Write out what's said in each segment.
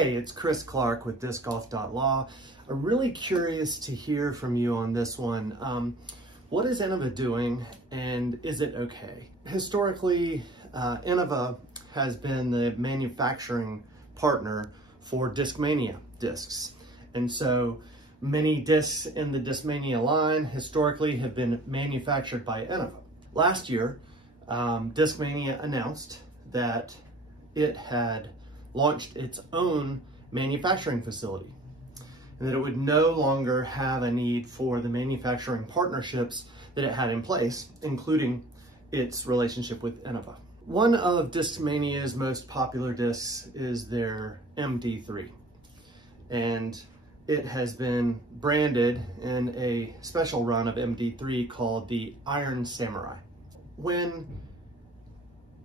Hey, it's Chris Clark with discgolf.law. I'm really curious to hear from you on this one. What is Innova doing, and is it okay? Historically, Innova has been the manufacturing partner for Discmania discs. And so many discs in the Discmania line historically have been manufactured by Innova. Last year, Discmania announced that it had launched its own manufacturing facility and that it would no longer have a need for the manufacturing partnerships that it had in place, including its relationship with Innova. One of Discmania's most popular discs is their MD3, and it has been branded in a special run of MD3 called the Iron Samurai. When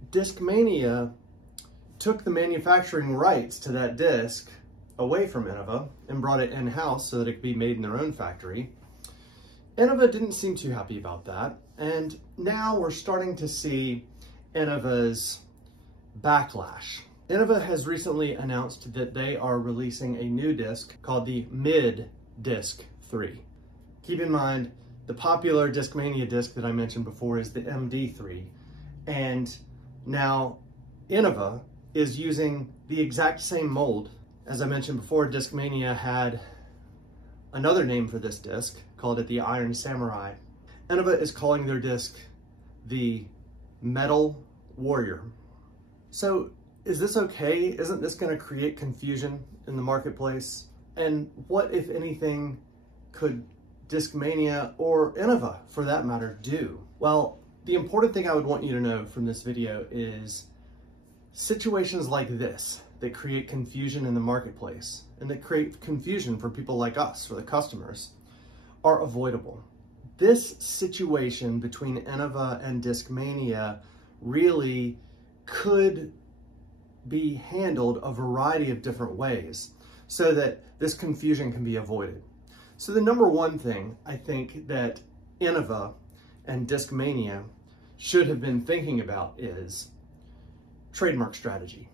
Discmania took the manufacturing rights to that disc away from Innova and brought it in-house so that it could be made in their own factory, Innova didn't seem too happy about that. And now we're starting to see Innova's backlash. Innova has recently announced that they are releasing a new disc called the Mid Disc 3. Keep in mind, the popular Discmania disc that I mentioned before is the MD3. And now Innova is using the exact same mold. As I mentioned before, Discmania had another name for this disc, called it the Iron Samurai. Innova is calling their disc the Metal Warrior. So is this okay? Isn't this going to create confusion in the marketplace? And what, if anything, could Discmania or Innova, for that matter, do? Well, the important thing I would want you to know from this video is situations like this that create confusion in the marketplace and that create confusion for people like us, for the customers, are avoidable. This situation between Innova and Discmania really could be handled a variety of different ways so that this confusion can be avoided. So the number one thing I think that Innova and Discmania should have been thinking about is trademark strategy.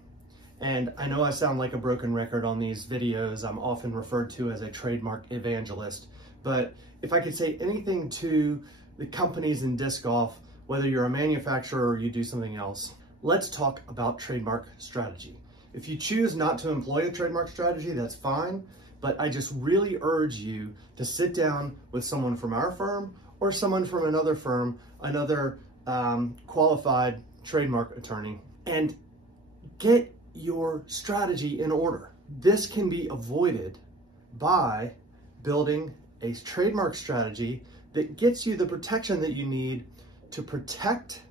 And I know I sound like a broken record on these videos. I'm often referred to as a trademark evangelist, but if I could say anything to the companies in disc golf, whether you're a manufacturer or you do something else, let's talk about trademark strategy. If you choose not to employ a trademark strategy, that's fine, but I just really urge you to sit down with someone from our firm or someone from another firm, another qualified trademark attorney, and get your strategy in order. This can be avoided by building a trademark strategy that gets you the protection that you need to protect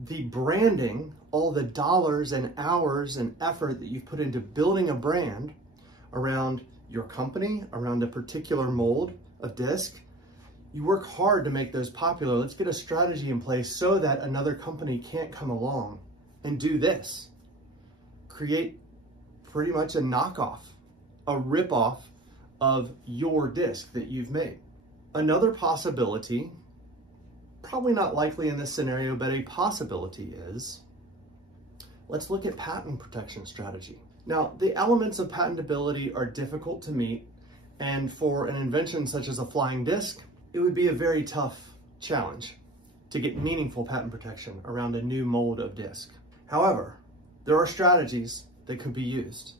the branding, all the dollars and hours and effort that you've put into building a brand around your company, around a particular mold of disc. You work hard to make those popular. Let's get a strategy in place so that another company can't come along and do this. Create pretty much a knockoff, a ripoff of your disc that you've made. Another possibility, probably not likely in this scenario, but a possibility is, let's look at patent protection strategy. Now, the elements of patentability are difficult to meet, and for an invention such as a flying disc, it would be a very tough challenge to get meaningful patent protection around a new mold of disc. However, there are strategies that could be used.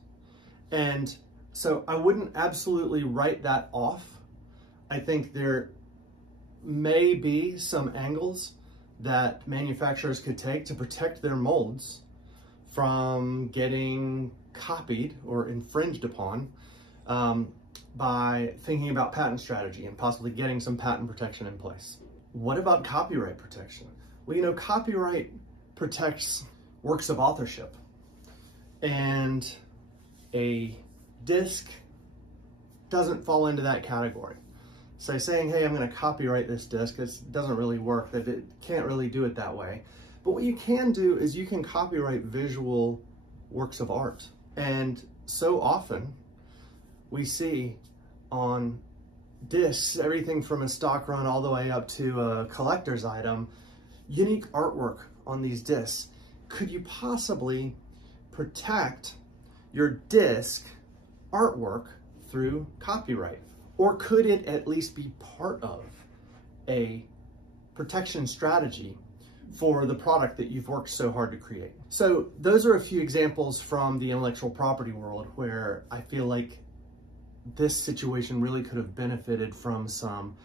And so I wouldn't absolutely write that off. I think there may be some angles that manufacturers could take to protect their molds from getting copied or infringed upon by thinking about patent strategy and possibly getting some patent protection in place. What about copyright protection? Well, you know, copyright protects works of authorship, and a disc doesn't fall into that category. So saying, hey, I'm going to copyright this disc, it doesn't really work. That it can't really do it that way. But what you can do is you can copyright visual works of art. And so often we see on discs, everything from a stock run all the way up to a collector's item, unique artwork on these discs. Could you possibly protect your disc artwork through copyright? Or could it at least be part of a protection strategy for the product that you've worked so hard to create? So those are a few examples from the intellectual property world where I feel like this situation really could have benefited from some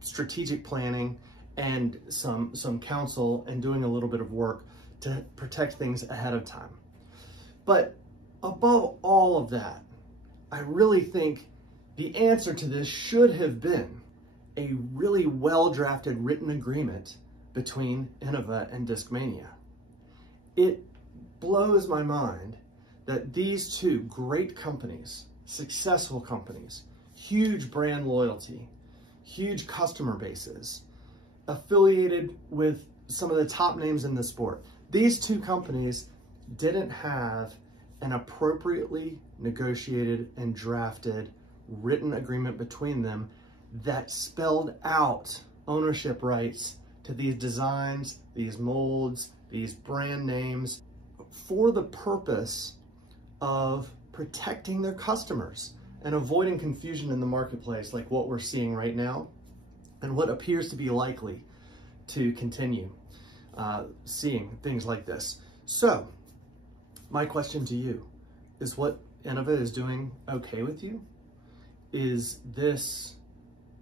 strategic planning and some counsel and doing a little bit of work to protect things ahead of time. But above all of that, I really think the answer to this should have been a really well-drafted written agreement between Innova and Discmania. It blows my mind that these two great companies, successful companies, huge brand loyalty, huge customer bases, affiliated with some of the top names in the sport, these two companies didn't have an appropriately negotiated and drafted written agreement between them that spelled out ownership rights to these designs, these molds, these brand names for the purpose of protecting their customers and avoiding confusion in the marketplace like what we're seeing right now and what appears to be likely to continue seeing things like this. So my question to you is, what Innova is doing okay with you? Is this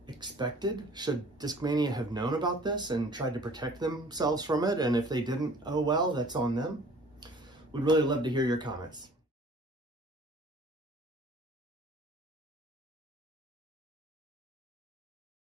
expected? Should Discmania have known about this and tried to protect themselves from it? And if they didn't, oh well, that's on them. We'd really love to hear your comments.